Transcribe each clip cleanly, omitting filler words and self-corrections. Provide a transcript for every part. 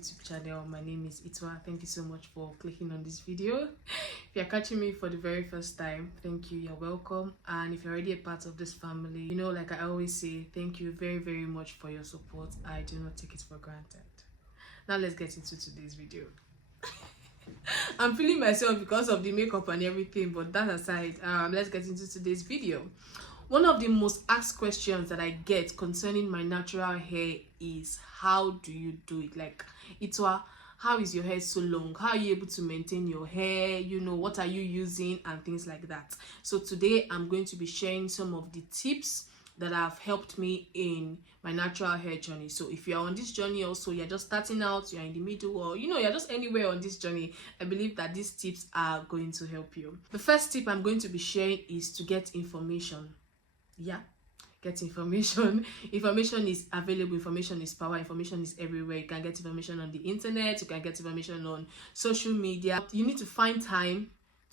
YouTube channel. My name is Itwa. Thank you so much for clicking on this video. If you're catching me for the very first time, thank you, you're welcome. And if you're already a part of this family, you know, like I always say, thank you very, very much for your support. I do not take it for granted. Now let's get into today's video. I'm feeling myself because of the makeup and everything, but that aside, let's get into today's video. One of the most asked questions that I get concerning my natural hair is, how do you do it? Like, Itwa, how is your hair so long? How are you able to maintain your hair? You know, what are you using and things like that. So today I'm going to be sharing some of the tips that have helped me in my natural hair journey. So if you're on this journey also, you're just starting out, you're in the middle, or you know, you're just anywhere on this journey, I believe that these tips are going to help you. The first tip I'm going to be sharing is to get information. Yeah, get information. Information is available, information is power, information is everywhere. You can get information on the internet, you can get information on social media. You need to find time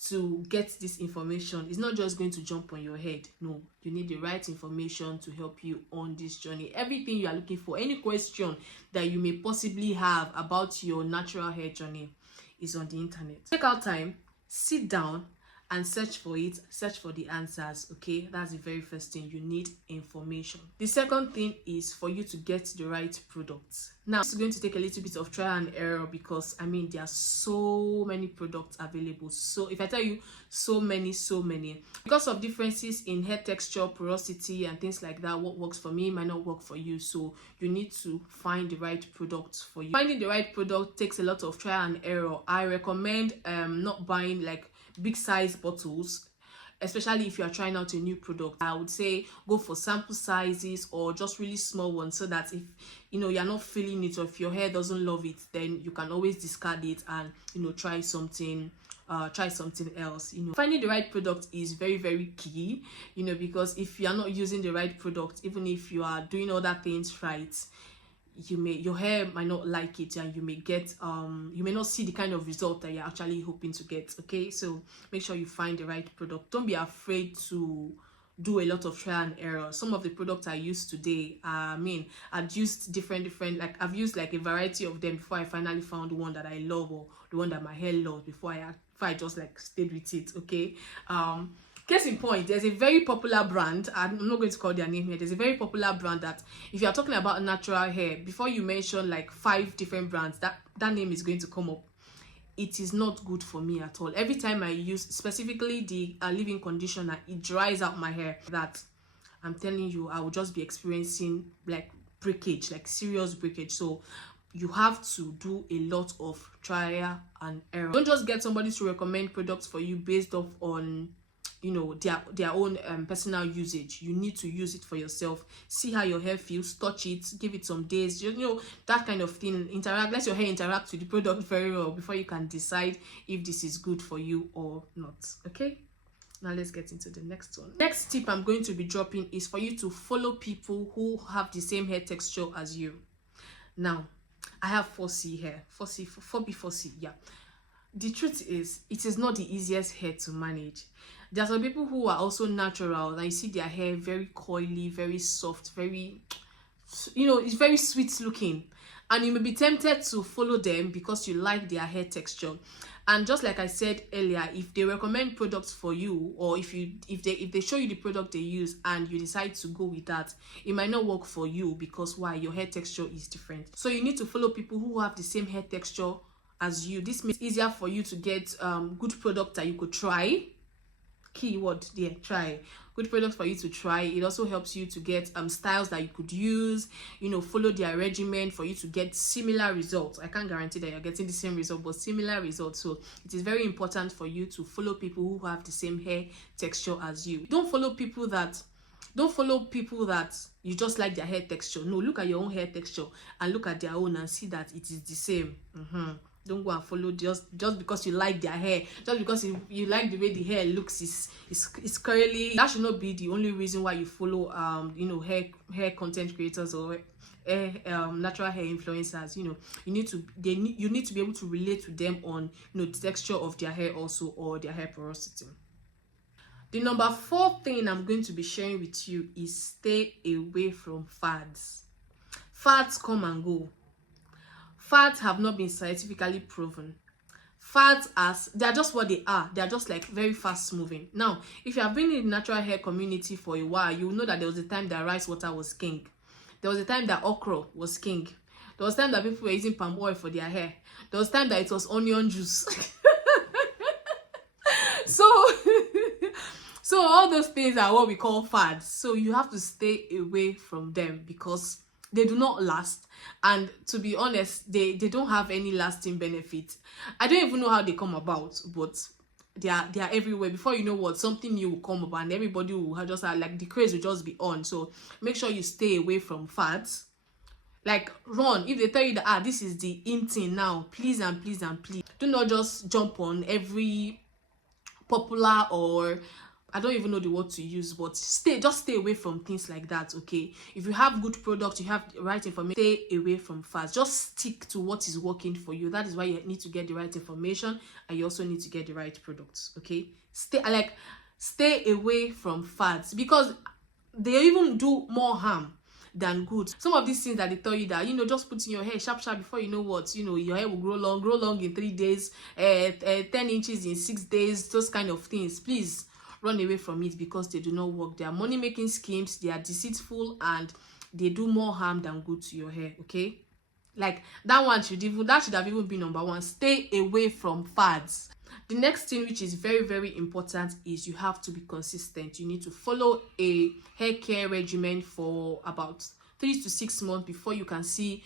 to get this information. It's not just going to jump on your head. No, you need the right information to help you on this journey. Everything you are looking for, any question that you may possibly have about your natural hair journey is on the internet. Take out time, sit down and search for it, search for the answers. Okay, that's the very first thing. You need information. The second thing is for you to get the right products. Now it's going to take a little bit of trial and error, because I mean there are so many products available. So if I tell you so many, because of differences in hair texture, porosity and things like that, what works for me might not work for you. So you need to find the right product for you. Finding the right product takes a lot of trial and error. I recommend not buying like big size bottles, especially if you are trying out a new product. I would say go for sample sizes or just really small ones, so that if you know you're not feeling it, or if your hair doesn't love it, then you can always discard it and you know try something else. You know, finding the right product is very, very key, you know, because if you are not using the right product, even if you are doing other things right, your hair might not like it, and you may get you may not see the kind of result that you're actually hoping to get. Okay, so make sure you find the right product. Don't be afraid to do a lot of trial and error. Some of the products I use today, I've used different like I've used like a variety of them before I finally found one that I love, or the one that my hair loves, before I just like stayed with it. Okay, case in point, there's a very popular brand. I'm not going to call their name here. There's a very popular brand that if you are talking about natural hair, before you mention like 5 different brands, that name is going to come up. It is not good for me at all. Every time I use specifically the leave-in conditioner, it dries out my hair. That I'm telling you, I will just be experiencing like breakage, like serious breakage. So you have to do a lot of trial and error. Don't just get somebody to recommend products for you based off on, you know, their own personal usage. You need to use it for yourself, see how your hair feels, touch it, give it some days, you know, that kind of thing. Let your hair interact with the product very well before you can decide if this is good for you or not. Okay, now let's get into the next one. Next tip I'm going to be dropping is for you to follow people who have the same hair texture as you. Now I have 4C hair, 4B4C. Yeah, the truth is, it is not the easiest hair to manage. There are some people who are also natural, and you see their hair very coily, very soft, very, you know, it's very sweet looking, and you may be tempted to follow them because you like their hair texture. And just like I said earlier, if they recommend products for you, or if they show you the product they use and you decide to go with that, it might not work for you, because why? Your hair texture is different. So you need to follow people who have the same hair texture as you. This makes it easier for you to get good products that you could try. Keyword there, try. Good products for you to try. It also helps you to get styles that you could use, you know, follow their regimen for you to get similar results. I can't guarantee that you're getting the same result, but similar results. So it is very important for you to follow people who have the same hair texture as you. Don't follow people that you just like their hair texture. No, look at your own hair texture and look at their own and see that it is the same. Don't go and follow just because you like their hair, just because you like the way the hair looks is curly. That should not be the only reason why you follow you know, hair content creators or natural hair influencers. You know, you need to be able to relate to them on, you know, the texture of their hair also, or their hair porosity. The number 4 thing I'm going to be sharing with you is stay away from fads. Fads come and go. fads have not been scientifically proven. Fads, as they are just what they are. They are just like very fast moving. Now, if you have been in the natural hair community for a while, you will know that there was a time that rice water was king. There was a time that okra was king. There was a time that people were using palm oil for their hair. There was a time that it was onion juice. So all those things are what we call fads. So you have to stay away from them because they do not last, and to be honest, they don't have any lasting benefit. I don't even know how they come about, but they are everywhere. Before you know what, something new will come up and everybody will just like the craze will just be on. So make sure you stay away from fads. Like, run if they tell you that this is the in thing now. Please and please and please do not just jump on every popular, or I don't even know the word to use, but just stay away from things like that. Okay, if you have good product, you have the right information, stay away from fads. Just stick to what is working for you. That is why you need to get the right information, and you also need to get the right products. Okay, stay away from fads because they even do more harm than good. Some of these things that they tell you that, just put in your hair sharp before you know what, your hair will grow long in 3 days, 10 inches in 6 days, those kind of things. Please run away from it because they do not work. They are money making schemes, they are deceitful, and they do more harm than good to your hair. Okay, like that should have even been number one. Stay away from fads. The next thing, which is very, very important, is you have to be consistent. You need to follow a hair care regimen for about 3 to 6 months before you can see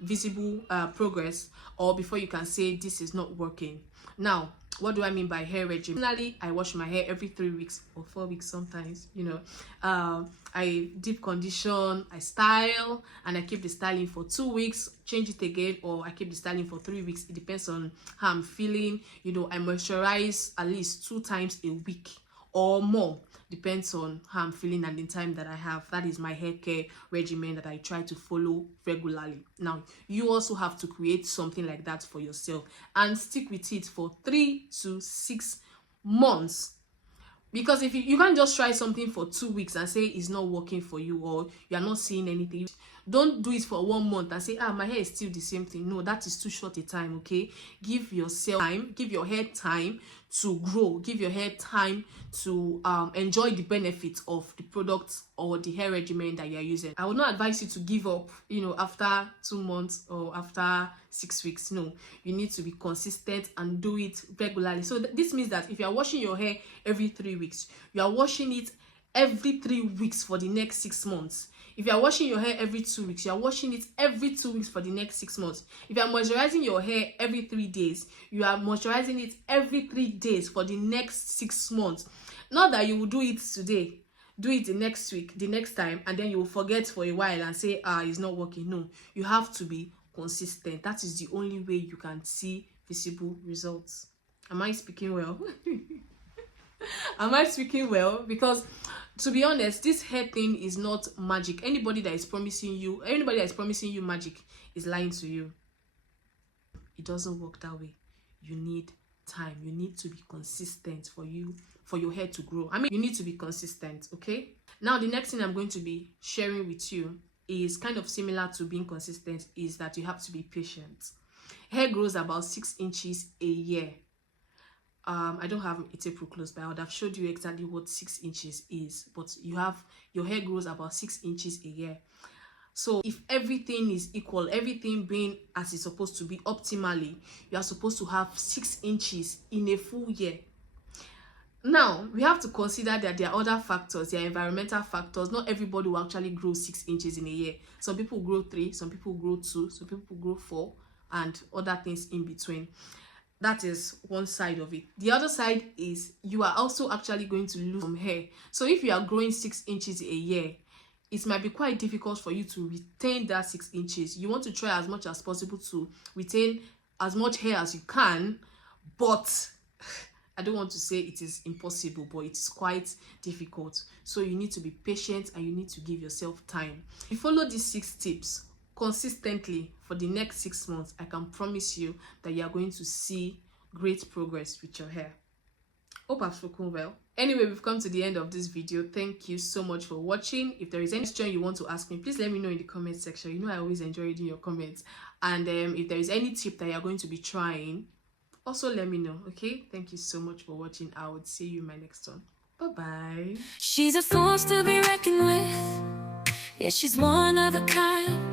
visible progress, or before you can say this is not working. Now, what do I mean by hair regimen? Personally, I wash my hair every 3 weeks or 4 weeks sometimes. I deep condition, I style, and I keep the styling for 2 weeks, change it again, or I keep the styling for 3 weeks. It depends on how I'm feeling. I moisturize at least 2 times a week or more, depends on how I'm feeling and the time that I have. That is my hair care regimen that I try to follow regularly. Now, you also have to create something like that for yourself and stick with it for 3 to 6 months. Because if you can't just try something for 2 weeks and say it's not working for you, or you're not seeing anything. Don't do it for 1 month and say, my hair is still the same thing. No, that is too short a time. Okay, give yourself time, give your hair time to grow, give your hair time to enjoy the benefits of the products or the hair regimen that you're using. I would not advise you to give up after 2 months or after 6 weeks. No, you need to be consistent and do it regularly. So this means that if you are washing your hair every 3 weeks, you are washing it every 3 weeks for the next 6 months. If you are washing your hair every 2 weeks, you are washing it every 2 weeks for the next 6 months. If you are moisturizing your hair every 3 days, you are moisturizing it every 3 days for the next 6 months. Not that you will do it today, do it the next week, the next time, and then you will forget for a while and say, it's not working. No, you have to be consistent. That is the only way you can see visible results. Am I speaking well? Am I speaking well? Because to be honest, this hair thing is not magic. Anybody that is promising you magic is lying to you. It doesn't work that way. You need time. You need to be consistent for your hair to grow. You need to be consistent. Okay, now the next thing I'm going to be sharing with you is kind of similar to being consistent, is that you have to be patient. Hair grows about 6 inches a year. I don't have a tape close, but I would have showed you exactly what 6 inches is. But your hair grows about 6 inches a year. So if everything is equal, everything being as it's supposed to be optimally, you are supposed to have 6 inches in a full year. Now, we have to consider that there are other factors, there are environmental factors. Not everybody will actually grow 6 inches in a year. Some people grow 3, some people grow 2, some people grow 4, and other things in between. That is one side of it. The other side is you are also actually going to lose some hair. So if you are growing 6 inches a year, it might be quite difficult for you to retain that 6 inches. You want to try as much as possible to retain as much hair as you can, but I don't want to say it is impossible, but it is quite difficult. So you need to be patient and you need to give yourself time. If you follow these 6 tips consistently for the next 6 months, I can promise you that you are going to see great progress with your hair. Hope I've spoken well. Anyway, we've come to the end of this video. Thank you so much for watching. If there is any question you want to ask me, please let me know in the comment section. You know I always enjoy reading your comments. And if there is any tip that you're going to be trying, also let me know. Okay, thank you so much for watching. I would see you in my next one. Bye bye. She's a force to be reckoned with. Yeah, she's one of a kind.